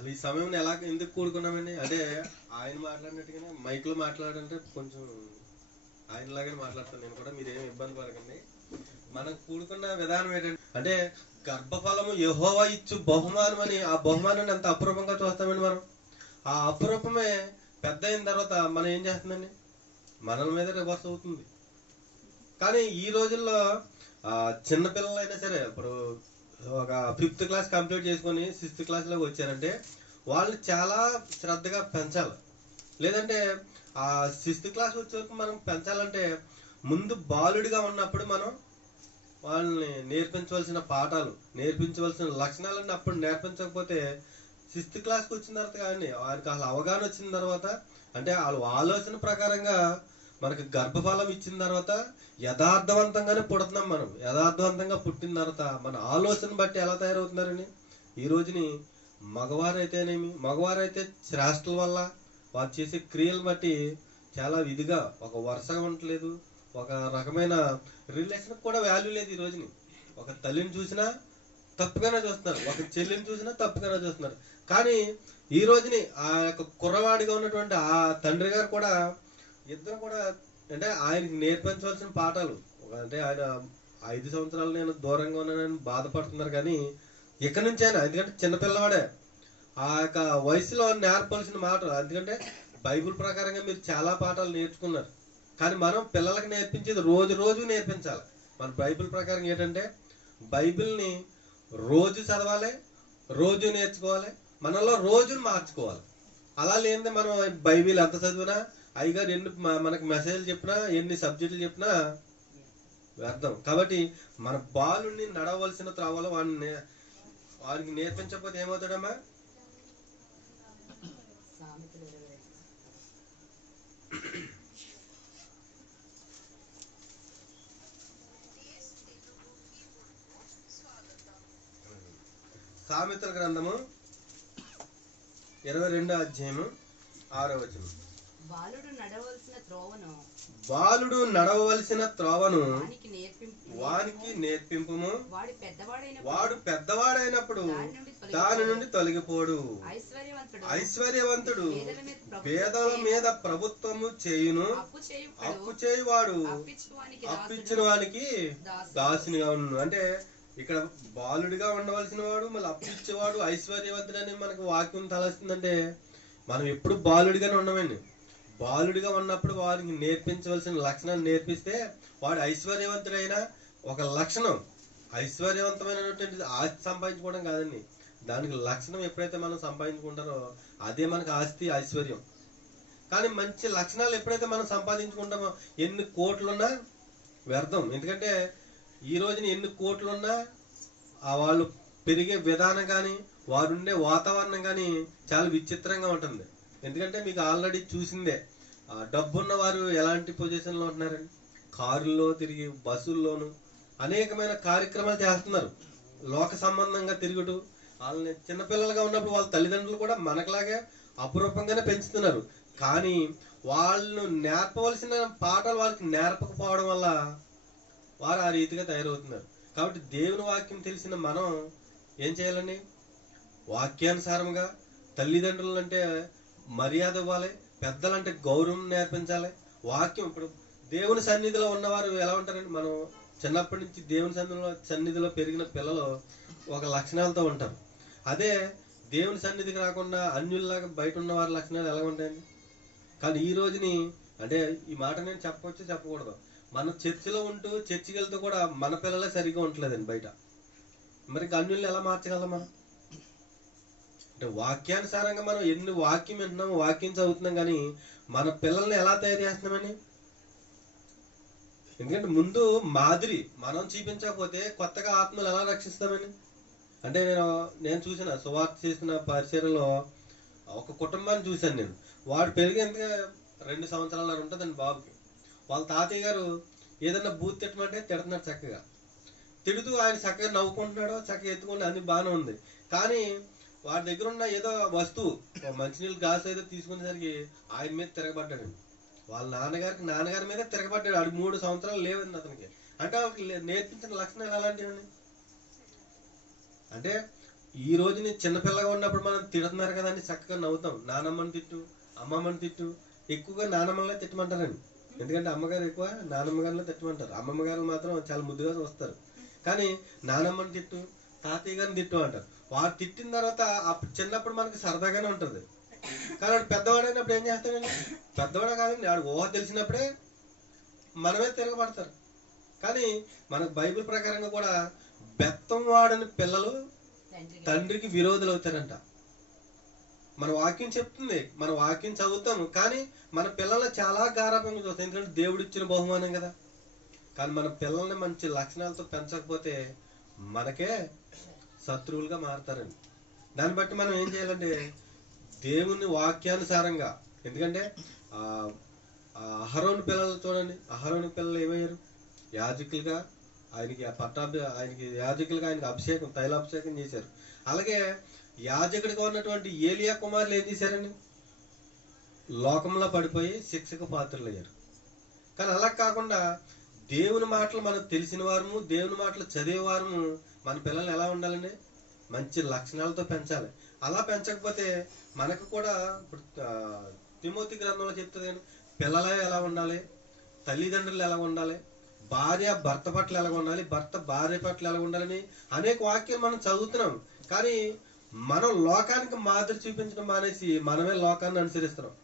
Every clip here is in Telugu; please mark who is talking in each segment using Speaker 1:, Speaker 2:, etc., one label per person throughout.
Speaker 1: అసలు ఈ సమయం ఎలా ఎందుకు కూడుకున్నామండి? అదే ఆయన మాట్లాడినట్టుగానే మైక్లో మాట్లాడంటే కొంచెం ఆయనలాగే మాట్లాడతాను నేను కూడా మీరేం ఇబ్బంది పడకండి. మనం కూడుకున్న విధానం ఏంటంటే అంటే గర్భఫలము యహోవా ఇచ్చు బహుమానం అని ఆ బహుమానాన్ని ఎంత అపురూపంగా చూస్తామండి మనం? ఆ అపురూపమే పెద్ద అయిన తర్వాత మనం ఏం చేస్తుందండి? మనల మీద రివర్స్ అవుతుంది. కానీ ఈ రోజుల్లో చిన్నపిల్లలైనా సరే ఇప్పుడు ఒక ఫిఫ్త్ క్లాస్ కంప్లీట్ చేసుకొని సిక్స్త్ క్లాస్లోకి వచ్చారంటే వాళ్ళు చాలా శ్రద్ధగా పెంచాలి. లేదంటే ఆ సిక్స్త్ క్లాస్ వచ్చే వరకు మనం పెంచాలంటే ముందు బాలుడిగా ఉన్నప్పుడు మనం వాళ్ళని నేర్పించవలసిన పాఠాలు నేర్పించవలసిన లక్షణాలన్నీ అప్పుడు నేర్పించకపోతే సిక్స్త్ క్లాస్కి వచ్చిన తర్వాత కానీ వారికి అసలు అవగాహన వచ్చిన తర్వాత అంటే వాళ్ళ ఆలోచన ప్రకారంగా మనకి గర్భఫలం ఇచ్చిన తర్వాత యథార్థవంతంగానే పుడుతున్నాం మనం. యథార్థవంతంగా పుట్టిన తర్వాత మన ఆలోచన బట్టి ఎలా తయారవుతున్నారని ఈ రోజుని మగవారైతేనేమి మగవారైతే శ్రేష్టల వల్ల వారు చేసే క్రియలు బట్టి చాలా విధిగా ఒక వరుసగా ఉండలేదు ఒక రకమైన రిలేషన్ కూడా వాల్యూ లేదు ఈ రోజుని. ఒక తల్లిని చూసినా తప్పుగానే చూస్తున్నారు. ఒక చెల్లిని చూసినా తప్పుగానే చూస్తున్నారు. కానీ ఈ రోజుని ఆ యొక్క కుర్రవాడిగా ఉన్నటువంటి ఆ తండ్రి గారు కూడా ఇద్దరు కూడా అంటే ఆయనకి నేర్పించవలసిన పాఠాలు. అంటే ఆయన ఐదు సంవత్సరాలు నేను దూరంగా ఉన్నానని బాధపడుతున్నారు కానీ ఇక్కడి నుంచి ఆయన ఎందుకంటే చిన్నపిల్లవాడే ఆ యొక్క వయసులో నేర్పాల్సిన మాటలు ఎందుకంటే బైబిల్ ప్రకారంగా మీరు చాలా పాఠాలు నేర్చుకున్నారు. కానీ మనం పిల్లలకి నేర్పించేది రోజు రోజు నేర్పించాలి. మన బైబిల్ ప్రకారం ఏంటంటే బైబిల్ని రోజు చదవాలి రోజు నేర్చుకోవాలి మనలో రోజును మార్చుకోవాలి. అలా లేనిదే మనం బైబిల్ ఎంత చదివినా అయ్యగారు ఎన్ని మనకు మెసేజ్లు చెప్పినా ఎన్ని సబ్జెక్టులు చెప్పినా వ్యర్థం. కాబట్టి మన బాలుని నడవలసిన త్రావలో వాడిని వారికి వాడికి నేర్పించకపోతే ఏమవుతాడమ్మా? సామిత్ర గ్రంథము ఇరవై రెండో అధ్యాయము ఆరో వచనం.
Speaker 2: బాలుడు నడవలసిన త్రోవను.
Speaker 1: బాలుడు నడవవలసిన త్రోవను.
Speaker 2: వానికి నేర్పింపు వాడు పెద్దవాడైన
Speaker 1: వాడు పెద్దవాడైనప్పుడు
Speaker 2: దాని నుండి తొలగిపోడు. ఐశ్వర్యవంతుడు.
Speaker 1: ఐశ్వర్యవంతుడు
Speaker 2: పేదల మీద
Speaker 1: ప్రభుత్వము చేయును.
Speaker 2: అప్పు
Speaker 1: చేయువాడు. అప్పిచ్చిన వానికి. దాసునిగా ఉండు అంటే ఇక్కడ బాలుడిగా ఉండవలసిన వాడు మళ్ళీ అప్పిచ్చేవాడు ఐశ్వర్యవంతుడని మనకు వాక్యం తలస్తుందంటే మనం ఎప్పుడు బాలుడిగానే ఉండమండి. బాలుడిగా ఉన్నప్పుడు వారికి నేర్పించవలసిన లక్షణాలు నేర్పిస్తే వాడు ఐశ్వర్యవంతుడైన ఒక లక్షణం ఐశ్వర్యవంతమైనటువంటి ఆస్తి సంపాదించుకోవడం కాదండి. దానికి లక్షణం ఎప్పుడైతే మనం సంపాదించుకుంటారో అదే మనకు ఆస్తి ఐశ్వర్యం. కానీ మంచి లక్షణాలు ఎప్పుడైతే మనం సంపాదించుకుంటామో ఎన్ని కోట్లున్నా వ్యర్థం. ఎందుకంటే ఈ రోజున ఎన్ని కోట్లున్నా ఆ వాళ్ళు పెరిగే విధానం కానీ వారు ఉండే వాతావరణం కానీ చాలా విచిత్రంగా ఉంటుంది. ఎందుకంటే మీకు ఆల్రెడీ చూసిందే ఆ డబ్బున్న వారు ఎలాంటి పొజిషన్లో ఉంటున్నారండి? కారుల్లో తిరిగి బస్సుల్లోను అనేకమైన కార్యక్రమాలు చేస్తున్నారు. లోక సంబంధంగా తిరుగుడు వాళ్ళని చిన్నపిల్లలుగా ఉన్నప్పుడు వాళ్ళ తల్లిదండ్రులు కూడా మనకులాగే అపురూపంగానే పెంచుతున్నారు. కానీ వాళ్ళు నేర్పవలసిన పాఠాలు వాళ్ళకి నేర్పకపోవడం వల్ల వారు ఆ రీతిగా తయారవుతున్నారు. కాబట్టి దేవుని వాక్యం తెలిసిన మనం ఏం చేయాలండి? వాక్యానుసారంగా తల్లిదండ్రులు అంటే మర్యాద ఇవ్వాలి పెద్దలంటే గౌరవం నేర్పించాలి. వాక్యం ఇప్పుడు దేవుని సన్నిధిలో ఉన్నవారు ఎలా ఉంటారండి మనం చిన్నప్పటి నుంచి దేవుని సన్నిధిలో సన్నిధిలో పెరిగిన పిల్లలు ఒక లక్షణాలతో ఉంటారు. అదే దేవుని సన్నిధికి రాకుండా అన్యుల్లాగా బయట ఉన్న వారి లక్షణాలు ఎలా ఉంటాయండి? కానీ ఈ రోజుని అంటే ఈ మాట నేను చెప్పవచ్చు చెప్పకూడదు? మన చర్చిలో ఉంటూ చర్చికి వెళ్తూ కూడా మన పిల్లలే సరిగ్గా ఉండలేదండి బయట. మరి అన్యుల్ని ఎలా మార్చగలం మనం? అంటే వాక్యానుసారంగా మనం ఎన్ని వాక్యం వింటున్నాము వాక్యం చదువుతున్నాం కానీ మన పిల్లల్ని ఎలా తయారు చేస్తున్నామని ఎందుకంటే ముందు మాదిరి మనం చూపించకపోతే కొత్తగా ఆత్మలు ఎలా రక్షిస్తామని అంటే నేను నేను చూసిన సువార్త చేసిన పరిచయలో ఒక కుటుంబాన్ని చూశాను నేను. వాడు పెరిగేందుకు రెండు సంవత్సరాల ఉంటుందండి బాబుకి. వాళ్ళ తాతయ్య గారు ఏదన్నా బూత్ తిట్టమంటే తిడుతున్నారు చక్కగా. తిడుతూ ఆయన చక్కగా నవ్వుకుంటున్నాడు చక్కగా ఎత్తుకుంటే అన్ని బాగానే ఉంది. కానీ వాడి దగ్గర ఉన్న ఏదో వస్తువు మంచినీళ్ళు గ్లాస్ ఏదో తీసుకునేసరికి ఆయన మీద తిరగబడ్డాడు. వాళ్ళ నాన్నగారికి నాన్నగారి మీద తిరగబడ్డాడు. ఆడు మూడు సంవత్సరాలు లేవండి అతనికి. అంటే వాళ్ళకి లే- నేర్పించిన లక్షణాలు ఎలాంటివండి అంటే ఈ రోజు నేను చిన్నపిల్లగా ఉన్నప్పుడు మనం తిడుతున్నారు కదండి చక్కగా నవ్వుతాం. నానమ్మని తిట్టు అమ్మమ్మని తిట్టు ఎక్కువగా నానమ్మలే తిట్టమంటారండి. ఎందుకంటే అమ్మగారు ఎక్కువ నానమ్మ గారిలో తిట్టమంటారు. అమ్మమ్మ గారు మాత్రం చాలా ముద్దుగా వస్తారు కానీ నానమ్మని తిట్టు తాతయ్య గారిని తిట్టు అంటారు. వాడు తిట్టిన తర్వాత అప్పుడు చిన్నప్పుడు మనకి సరదాగానే ఉంటుంది. కానీ వాడు పెద్దవాడైనప్పుడు ఏం చేస్తాడండి? పెద్దవాడే కాదండి వాడు ఊహ తెలిసినప్పుడే మనమే తిరగబడతారు. కానీ మనకు బైబిల్ ప్రకారంగా కూడా బెత్తం వాడని పిల్లలు తండ్రికి. విరోధులు అవుతారంట మన వాక్యం చెప్తుంది మన వాక్యం చదువుతాము కానీ మన పిల్లల్ని చాలా గారాభంగా చూస్తాం. ఎందుకంటే దేవుడు ఇచ్చిన బహుమానం కదా. కానీ మన పిల్లల్ని మంచి లక్షణాలతో పెంచకపోతే మనకే శత్రువులుగా మారతారండి. దాన్ని బట్టి మనం ఏం చేయాలంటే దేవుని వాక్యానుసారంగా ఎందుకంటే అహరోని పిల్లలు చూడండి. అహరోని పిల్లలు ఏమయ్యారు? యాజకులుగా ఆయనకి ఆ పట్టాభి ఆయనకి యాజకులుగా ఆయనకి అభిషేకం తైలాభిషేకం చేశారు. అలాగే యాజకుడిగా ఉన్నటువంటి ఏలియా కుమారులు ఏం చేశారండి? లోకంలో పడిపోయి శిక్షకు పాత్రలు అయ్యారు కానీ అలా కాకుండా దేవుని మాటలు మనకు తెలిసిన వారము దేవుని మాటలు చదివేవారము మన పిల్లల్ని ఎలా ఉండాలండి? మంచి లక్షణాలతో పెంచాలి. అలా పెంచకపోతే మనకు కూడా ఇప్పుడు తిమోతి గ్రంథంలో చెప్తుంది పిల్లలే ఎలా ఉండాలి? తల్లిదండ్రులు ఎలా ఉండాలి? భార్య భర్త పట్ల ఎలా ఉండాలి? భర్త భార్య పట్ల ఎలా ఉండాలని అనేక వాక్యం మనం చదువుతున్నాం. కానీ మనం లోకానికి మాదిరి చూపించడం మానేసి మనమే లోకాన్ని అనుసరిస్తున్నాం.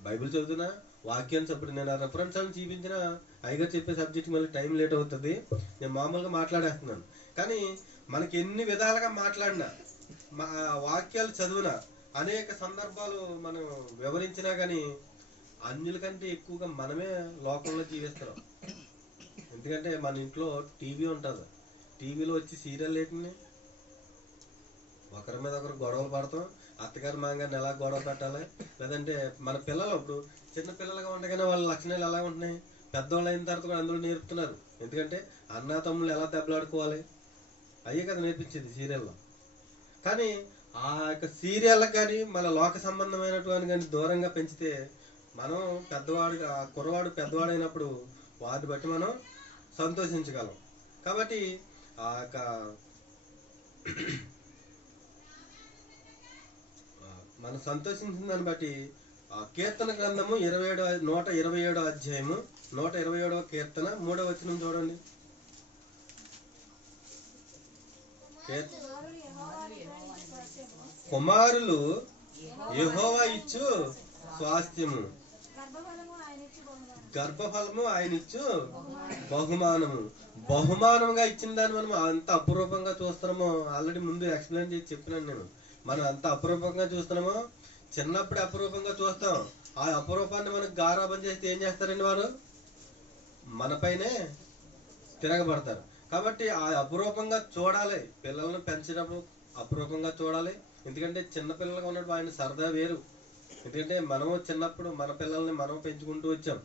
Speaker 1: బైబిల్ చదువుతున్నా వాక్యాన్ని చెప్పడు నేను రెఫరెన్స్ అని చూపించిన అయ్యగారు చెప్పే సబ్జెక్ట్ మళ్ళీ టైం లేట్ అవుతుంది. నేను మామూలుగా మాట్లాడేస్తున్నాను. కానీ మనకి ఎన్ని విధాలుగా మాట్లాడినా మా వాక్యాలు చదివినా అనేక సందర్భాలు మనం వివరించినా కానీ అన్యుల కంటే ఎక్కువగా మనమే లోకంలో జీవిస్తున్నాం. ఎందుకంటే మన ఇంట్లో టీవీ ఉంటుంది. టీవీలో వచ్చి సీరియల్ ఏంటి ఒకరి మీద ఒకరు గొడవలు పడతాం. అత్తగారి మాంగారిని ఎలా గొడవ పెట్టాలి? లేదంటే మన పిల్లలు ఇప్పుడు చిన్న పిల్లలుగా ఉండగానే వాళ్ళ లక్షణాలు ఎలా ఉంటున్నాయి? పెద్దవాళ్ళు అయిన తర్వాత కూడా అందరూ నేర్పుతున్నారు. ఎందుకంటే అన్న తమ్ముళ్ళు ఎలా దెబ్బలాడుకోవాలి? అయ్యే కదా నేర్పించేది సీరియల్లో. కానీ ఆ యొక్క సీరియల్ కానీ మన లోక సంబంధమైనటువంటి కానీ దూరంగా పెంచితే మనం పెద్దవాడు కుర్రవాడు పెద్దవాడైనప్పుడు వాటిని బట్టి మనం సంతోషించగలం. కాబట్టి ఆ యొక్క మనం సంతోషించిన దాన్ని బట్టి ఆ కీర్తన గ్రంథము ఇరవై ఏడో నూట ఇరవై ఏడో అధ్యాయము నూట ఇరవై ఏడవ కీర్తన మూడవ వచనం చూడండి. కుమారులు యెహోవా ఇచ్చు స్వాస్థ్యము.
Speaker 3: గర్భఫలము ఆయన
Speaker 1: గర్భఫలము ఆయన ఇచ్చు బహుమానము. బహుమానంగా ఇచ్చిన దాన్ని మనం అంత అపురూపంగా చూస్తున్నామో ఆల్రెడీ ముందు ఎక్స్ప్లెయిన్ చేసి చెప్పినాను నేను. మనం అంత అపురూపంగా చూస్తున్నామో చిన్నప్పుడు అపురూపంగా చూస్తాం. ఆ అపురూపాన్ని మనకు గారాబం చేస్తే ఏం చేస్తారండి వారు? మనపైనే తిరగబడతారు. కాబట్టి ఆ అపురూపంగా చూడాలి. పిల్లల్ని పెంచినప్పుడు అపురూపంగా చూడాలి. ఎందుకంటే చిన్నపిల్లలుగా ఉన్నప్పుడు ఆయన సరదా వేరు. ఎందుకంటే మనము చిన్నప్పుడు మన పిల్లల్ని మనం పెంచుకుంటూ వచ్చాం.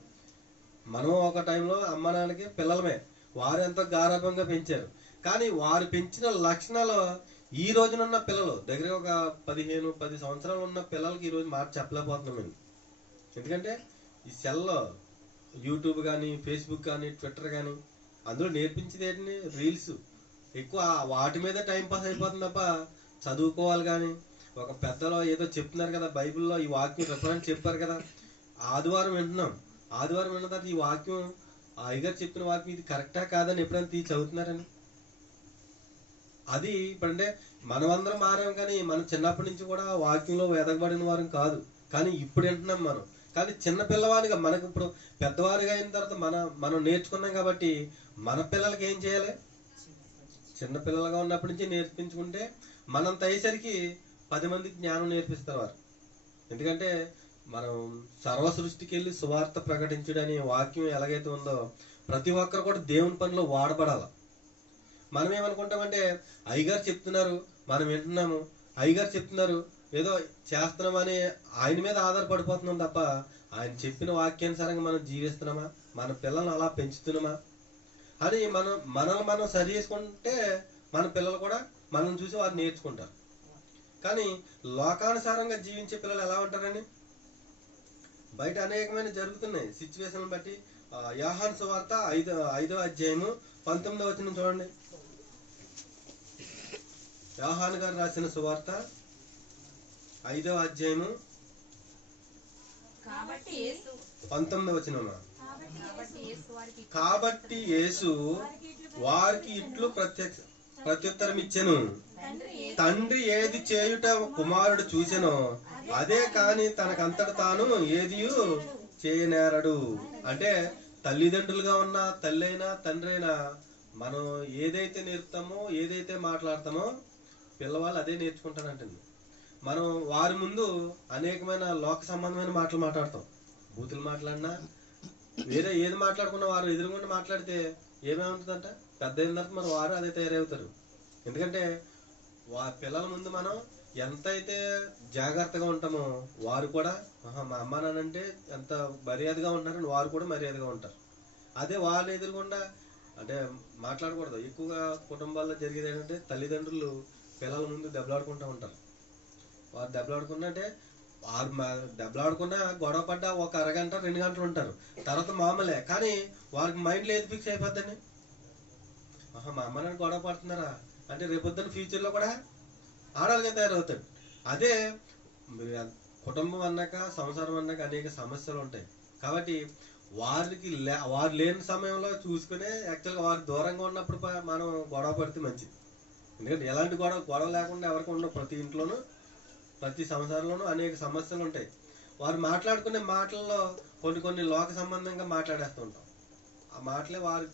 Speaker 1: మనం ఒక టైంలో అమ్మ నాన్నకి పిల్లలమే. వారు ఎంతో గారాభంగా పెంచారు. కానీ వారు పెంచిన లక్షణాలు ఈ రోజునున్న పిల్లలు దగ్గర ఒక పదిహేను పది సంవత్సరాలు ఉన్న పిల్లలకి ఈరోజు రోజు మాట చెప్పలేకపోతున్నామండి ఎందుకంటే ఈ సెల్లో యూట్యూబ్ కానీ ఫేస్బుక్ కానీ ట్విట్టర్ కానీ అందులో నేర్పించేది ఏంటి రీల్స్ ఎక్కువ వాటి మీద టైం పాస్ అయిపోతుంది తప్ప చదువుకోవాలి కానీ ఒక పెద్దలో ఏదో చెప్తున్నారు కదా బైబిల్లో ఈ వాక్యం రిఫరెన్స్ చెప్పారు కదా ఆదివారం వింటున్నాం. ఆదివారం విన్న తర్వాత ఈ వాక్యం ఆ అయ్యగారు చెప్పిన వాక్యం ఇది కరెక్టా కాదని ఎప్పుడైనా తీ చదువుతున్నారని అది ఇప్పుడంటే మనమందరం మారాం కానీ మనం చిన్నప్పటి నుంచి కూడా వాక్యంలో వెదకబడిన వారం కాదు. కానీ ఇప్పుడు వింటున్నాం మనం. కానీ చిన్న పిల్లవాడిగా మనకి ఇప్పుడు పెద్దవారిగా అయిన తర్వాత మన మనం నేర్చుకున్నాం కాబట్టి మన పిల్లలకి ఏం చేయాలి? చిన్న పిల్లలుగా ఉన్నప్పటి నుంచి నేర్పించుకుంటే మనంత అయ్యేసరికి పది మందికి జ్ఞానం నేర్పిస్తారు వారు ఎందుకంటే మనం సర్వ సృష్టికి వెళ్ళి సువార్త ప్రకటించుడనే వాక్యం ఎలాగైతే ఉందో ప్రతి ఒక్కరు కూడా దేవుని పనిలో వాడబడాలి. మనం ఏమనుకుంటామంటే అయ్యగారు చెప్తున్నారు మనం వింటున్నాము అయ్యగారు చెప్తున్నారు ఏదో చేస్తున్నామని ఆయన మీద ఆధారపడిపోతున్నాం తప్ప ఆయన చెప్పిన వాక్యానుసారంగా మనం జీవిస్తున్నామా? మన పిల్లల్ని అలా పెంచుతున్నామా? అని మనం మనల్ని మనం సరి చేసుకుంటే మన పిల్లలు కూడా మనం చూసి వారు నేర్చుకుంటారు. కానీ లోకానుసారంగా జీవించే పిల్లలు ఎలా ఉంటారని బయట అనేకమైన జరుగుతున్నాయి. సిచ్యువేషన్ బట్టి యాహాన్ సువార్త ఐదో ఐదో అధ్యాయము పంతొమ్మిదో వచ్చిన చూడండి. యాహాన్ గారు రాసిన సువార్త ఐదవ అధ్యాయము పంతొమ్మిదవ వచనమా?
Speaker 3: కాబట్టి
Speaker 2: యేసు వారికి
Speaker 1: ఇట్లు ప్రత్యక్ష ప్రత్యుత్తరం ఇచ్చెను
Speaker 2: తండ్రి
Speaker 1: ఏది చేయుట కుమారుడు చూసెనో అదే కాని తనకంతట తాను ఏదియు చేయనేరడు. అంటే తల్లిదండ్రులుగా ఉన్న తల్లి అయినా తండ్రి అయినా మనం ఏదైతే నేర్పుతామో ఏదైతే మాట్లాడతామో పిల్లవాళ్ళు అదే నేర్చుకుంటారంటుంది. మనం వారి ముందు అనేకమైన లోక సంబంధమైన మాటలు మాట్లాడతాం. బూతులు మాట్లాడినా వేరే ఏది మాట్లాడుకున్న వారు ఎదురుగుండా మాట్లాడితే ఏమేముంటుందంట? పెద్ద అయిన తర్వాత మరి వారు అదే తయారవుతారు. ఎందుకంటే వా పిల్లల ముందు మనం ఎంతైతే జాగ్రత్తగా ఉంటామో వారు కూడా మా అమ్మ నాన్నంటే ఎంత మర్యాదగా ఉంటారని వారు కూడా మర్యాదగా ఉంటారు. అదే వాళ్ళు ఎదురుగుండా అంటే మాట్లాడకూడదు. ఎక్కువగా కుటుంబాల్లో జరిగేది ఏంటంటే తల్లిదండ్రులు పిల్లల ముందు దెబ్బలాడుకుంటూ ఉంటారు. వారు దెబ్బలాడుకున్నట్టే వారు మా- దెబ్బలాడుకున్నా గొడవ పడ్డా ఒక అరగంట రెండు గంటలు ఉంటారు. తర్వాత మామూలే కానీ వారికి మైండ్లో ఏది ఫిక్స్ అయిపోద్దని. ఆహా మా అమ్మ నాన్న గొడవ పడుతున్నారా? అంటే రేపొద్దున ఫ్యూచర్లో కూడా ఆడాలిగా తయారవుతాడు. అదే కుటుంబం అన్నాక సంసారం అన్నాక అనేక సమస్యలు ఉంటాయి. కాబట్టి వారికి లే- వారు లేని సమయంలో చూసుకునే యాక్చువల్గా వారు దూరంగా ఉన్నప్పుడు మనం గొడవ పడితే మంచిది. ఎందుకంటే ఎలాంటి గొడవ గొడవ లేకుండా ఎవరికి ఉండవు. ప్రతి ఇంట్లోనూ ప్రతి సంసారంలోనూ అనేక సమస్యలు ఉంటాయి. వారు మాట్లాడుకునే మాటల్లో కొన్ని కొన్ని లోక సంబంధంగా మాట్లాడేస్తూ ఉంటాం. ఆ మాటలే వారు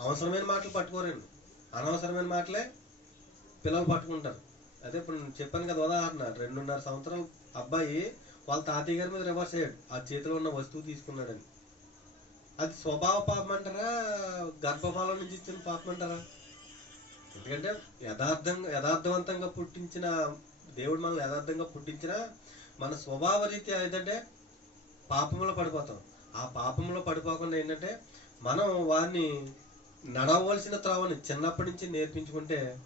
Speaker 1: అవసరమైన మాటలు పట్టుకోరండి అనవసరమైన మాటలే పిల్లలు పట్టుకుంటారు. అదే ఇప్పుడు చెప్పాను కదా ఉదాహరణ రెండున్నర సంవత్సరాలు అబ్బాయి వాళ్ళ తాతయ్య గారి మీద రివర్స్ అయ్యాడు. ఆ చేతిలో ఉన్న వస్తువు తీసుకున్నాడని. అది స్వభావ పాపం అంటారా గర్భఫలం నుంచి ఇచ్చిన పాపం అంటారా? ఎందుకంటే యథార్థంగా యథార్థవంతంగా పుట్టించిన దేవుడు మనల్ని యథార్థంగా పుట్టించిన మన స్వభావ రీత్యా ఏంటంటే పాపంలో పడిపోతాం. ఆ పాపంలో పడిపోకుండా ఏంటంటే మనం వారిని నడవలసిన త్రావని చిన్నప్పటి నుంచి నేర్పించుకుంటే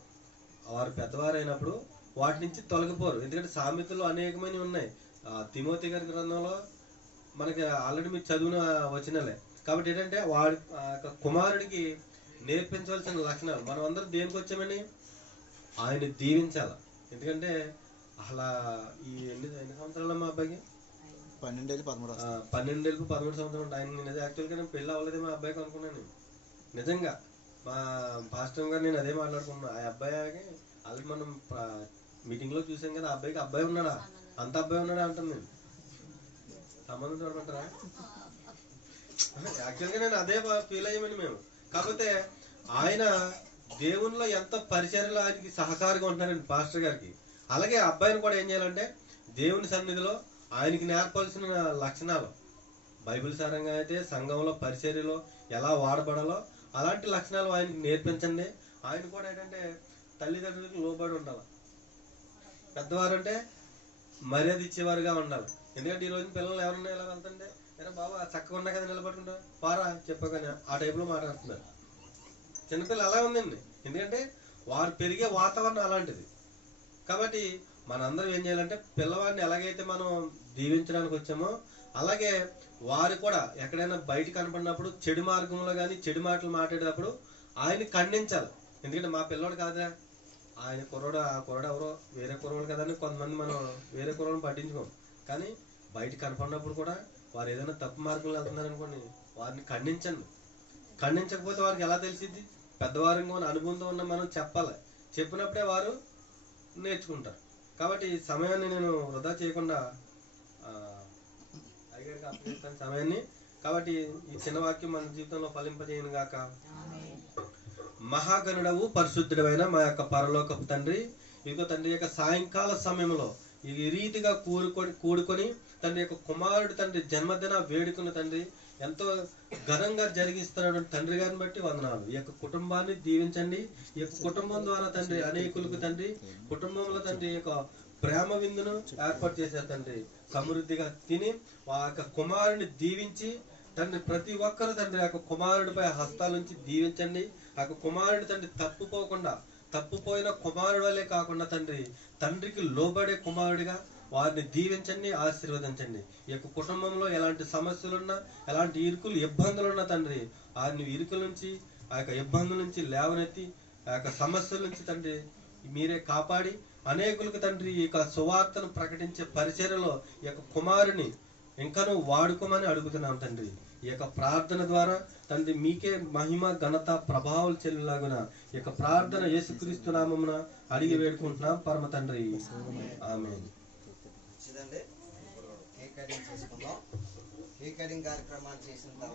Speaker 1: వారు పెద్దవారైనప్పుడు వాటి నుంచి తొలగిపోరు. ఎందుకంటే సామెతలు అనేకమైనవి ఉన్నాయి. ఆ, తిమోతి గారి గ్రంథంలో మనకి ఆల్రెడీ మీరు చదివిన వచనాలే. కాబట్టి ఏంటంటే వాడి యొక్క కుమారుడికి నేర్పించవలసిన లక్షణాలు. మనం అందరం దేనికి వచ్చామని ఆయన దీవించాలి? ఎందుకంటే అలా ఈ ఎన్ని ఎన్ని సంవత్సరాలు మా అబ్బాయికి?
Speaker 4: పన్నెండేళ్ళు పదమూడు
Speaker 1: ఆ, పన్నెండేళ్ళకు పదమూడు సంవత్సరాలు ఆయన నిజం యాక్చువల్గా నేను పెళ్ళి అవ్వలేదు మా అబ్బాయికి అనుకున్నాను నేను. నిజంగా మా పాస్టర్ గారు నేను అదే మాట్లాడుకున్నా. ఆ అబ్బాయికి ఆల్రెడీ మనం మీటింగ్లో చూసాం కదా ఆ అబ్బాయికి అబ్బాయి ఉన్నాడా? అంత అబ్బాయి ఉన్నాడా అంటాను నేను. సంబంధం చూడమంటారా? యాక్చువల్గా నేను అదే ఫీల్ అయ్యామని మేము. కాకపోతే ఆయన దేవునిలో ఎంత పరిచర్లో ఆయనకి సహకారిగా ఉంటున్నారండి పాస్టర్ గారికి. అలాగే అబ్బాయిని కూడా ఏం చేయాలంటే దేవుని సన్నిధిలో ఆయనకి నేర్పాల్సిన లక్షణాలు. బైబిల్ సారంగా అయితే సంఘంలో పరిచర్యలో ఎలా వాడబడాలో అలాంటి లక్షణాలు ఆయనకి నేర్పించండి. ఆయన కూడా ఏంటంటే తల్లిదండ్రులకు లోబడి ఉండాలి. పెద్దవారు అంటే మర్యాద ఇచ్చేవారుగా ఉండాలి. ఎందుకంటే ఈ పిల్లలు ఎవరన్నా ఇలా వెళ్తుంటే ఏరా బాబా చక్కగా ఉన్నా కదా నిలబడుకుంటా పారా చెప్పగానే ఆ టైప్లో మాట్లాడుతున్నారు. చిన్నపిల్లలు అలా ఉందండి. ఎందుకంటే వారు పెరిగే వాతావరణం అలాంటిది. కాబట్టి మనందరం ఏం చేయాలంటే పిల్లవాడిని ఎలాగైతే మనం దీవించడానికి వచ్చామో అలాగే వారు కూడా ఎక్కడైనా బయట కనపడినప్పుడు చెడు మార్గంలో కానీ చెడు మాటలు మాట్లాడేటప్పుడు ఆయన్ని ఖండించాలి. ఎందుకంటే మా పిల్లోడు కాదా ఆయన కుర్రోడు ఆ కుర్రోడు ఎవరో వేరే కుర్రోడు కదని కొంతమంది మనం వేరే కుర్రోడిని పట్టించుకోం. కానీ బయట కనపడినప్పుడు కూడా వారు ఏదైనా తప్పు మార్గంలో వెళ్తున్నారు అనుకోండి వారిని ఖండించండి. ఖండించకపోతే వారికి ఎలా తెలిసిద్ది? పెద్దవారంగా ఉన్న అనుభవంతో ఉన్న మనం చెప్పాలి. చెప్పినప్పుడే వారు నేర్చుకుంటారు. కాబట్టి ఈ సమయాన్ని నేను వృధా చేయకుండా అయ్యగారికి అప్పగిస్తాను సమయాన్ని. కాబట్టి ఈ చిన్న వాక్యం మన జీవితంలో ఫలింపజేయను గాక. మహాగణుడవు పరిశుద్ధుడమైన మా యొక్క పరలోకపు తండ్రి. ఇదిగో తండ్రి యొక్క సాయంకాల సమయంలో ఈ రీతిగా కూడుకొని కూడుకొని తండ్రి యొక్క కుమారుడు తండ్రి జన్మదిన వేడుకున్న తండ్రి. ఎంతో ఘనంగా జరిగిస్తున్నటువంటి తండ్రి గారిని బట్టి వందనాలు. ఈ యొక్క కుటుంబాన్ని దీవించండి. ఈ యొక్క కుటుంబం ద్వారా తండ్రి అనేకులకు తండ్రి కుటుంబంలో తండ్రి యొక్క ప్రేమ విందును ఏర్పాటు చేశారు తండ్రి సమృద్ధిగా తిని ఆ యొక్క కుమారుని దీవించి తండ్రి ప్రతి ఒక్కరు తండ్రి ఆ యొక్క కుమారుడిపై హస్తాల నుంచి దీవించండి. ఆ యొక్క కుమారుడి తండ్రి తప్పుపోకుండా తప్పుపోయిన కుమారుడు వల్లే కాకుండా తండ్రి తండ్రికి లోబడే కుమారుడిగా వారిని దీవించండి ఆశీర్వదించండి. ఈ యొక్క కుటుంబంలో ఎలాంటి సమస్యలున్నా ఎలాంటి ఇరుకులు ఇబ్బందులున్నా తండ్రి ఆ ఇరుకుల నుంచి ఆ యొక్క ఇబ్బందుల నుంచి లేవనెత్తి ఆ యొక్క సమస్యల నుంచి తండ్రి మీరే కాపాడి అనేకులకు తండ్రి ఈ యొక్క సువార్తను ప్రకటించే పరిచర్యలో ఈ యొక్క కుమారుని ఇంకనూ వాడుకోమని అడుగుతున్నాం తండ్రి. ఈ యొక్క ప్రార్థన ద్వారా తండ్రి మీకే మహిమ ఘనత ప్రభావాలు చెల్లిలాగున ఈ యొక్క ప్రార్థన యేసుక్రీస్తు నామమున అడిగి వేడుకుంటున్నాం. పరమ తండ్రి. ఆమె
Speaker 5: మంచిదండి. కేక్ కటింగ్ చేసుకుందాం. కేక్ కటింగ్ కార్యక్రమాలు చేసిన తర్వాత